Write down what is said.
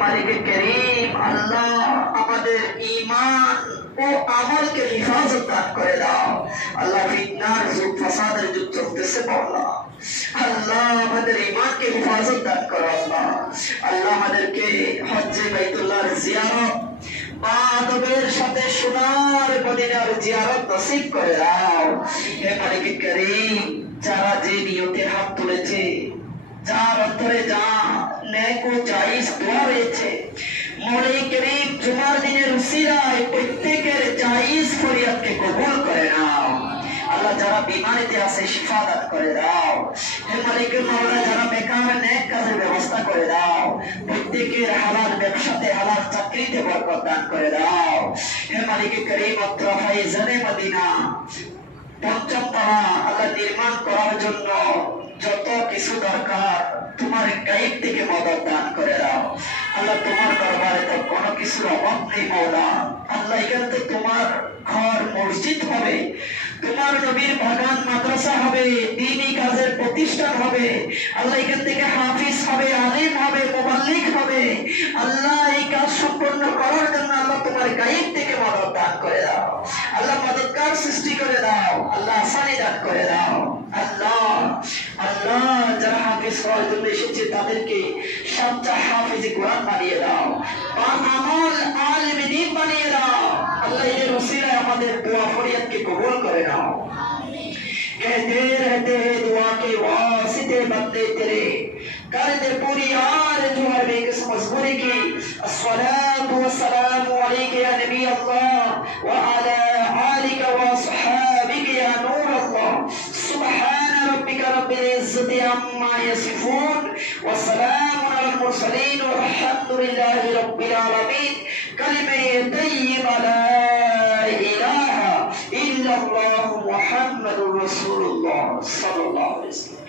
মালিক করিম আল্লাহ আমাদের ঈমান ও আমলকে হিফাজত দান করে দাও। আল্লাহ ফিতনার যুগ, ফাসাদের যুগ চলতেছে আল্লাহ, আল্লাহ আমাদের ঈমানকে হিফাজত দান করো আল্লাহ। আল্লাহ আমাদেরকে হজ্জে বাইতুল্লাহর জিয়ারত বা আদবের সাথে সোনার মদিনার জিয়ারত নসিব করে দাও। হে মালিক করিম, যারা যে নিয়তে হাত তুলেছে, যার অন্তরে যা নেক ও জায়েজ দোয়া রয়েছে, মাওলাই করিম জুমার দিনের উসিলায় প্রত্যেকের জায়েজ ফরিয়াদকে কবুল করে নাও। আল্লাহ যারা বিমারিতে আছে শিফা দান করে দাও। হে মালিক মাওলা, যারা বেকার নেক কাজের ব্যবস্থা করে দাও, প্রত্যেকের হালাল ব্যবসাতে হালাল চাকরিতে বরকত দান করে দাও। হে মালিক করিম আত্রাফায়ে জানে মদিনা পঞ্চম তলা আল্লাহ নির্মাণ করার জন্য যত কিছু দরকার তোমার গায়েব থেকে মদত দান করে দাও। আল্লাহ তোমার দরবারে তো কোনো কিছুর অভাব নেই মাওলা। আল্লাহ এখানে তো তোমার ঘর মসজিদ হবে, তোমার নবীর বাগান মাদ্রাসা হবে, দ্বীনি কাজের প্রতিষ্ঠান হবে। আল্লাহ এখান থেকে হাফিজ হবে, আলিম হবে, মুবাল্লিগ হবে। আল্লাহ এই কাজ সম্পন্ন করার জন্য আল্লাহ তোমার গায়েব থেকে মদত দান করে দাও। আল্লাহ মদতকার সৃষ্টি করে দাও। আল্লাহ আসানি দান করে দাও। আল্লাহ আল্লাহ যারা হাফিজ হওয়ার জন্য এসেছে তাদেরকে সচ্চা হাফিজ কোরআন বানিয়ে দাও, আমল আলিম দ্বীন বানিয়ে দাও। আল্লাহ এর ওসিলায় আমাদের দোয়া ফরিয়াদকে কবুল করে নাও। कहते रहते हैं दुआ के वास्ते बंदे तेरे, कर दे पूरी आरज़ू है बेकस मजबूरी की। अस्सलातु वस्सलामु अलैका या नबी अल्लाह व अला आलिका व अस्हाबिका या नूर अल्लाह। सुब्हान रब्बिका रब्बिल इज्जति अम्मा यसिफून व सलामुन अलल मुरसलीन वल्हम्दुलिल्लाहि रब्बिल आलमीन। कलिमे तय्यिबा ला इलाहा इल्लल्लाहु मुहम्मदुर रसूलुल्लाह सल्लल्लाहु अलैहि वसल्लम।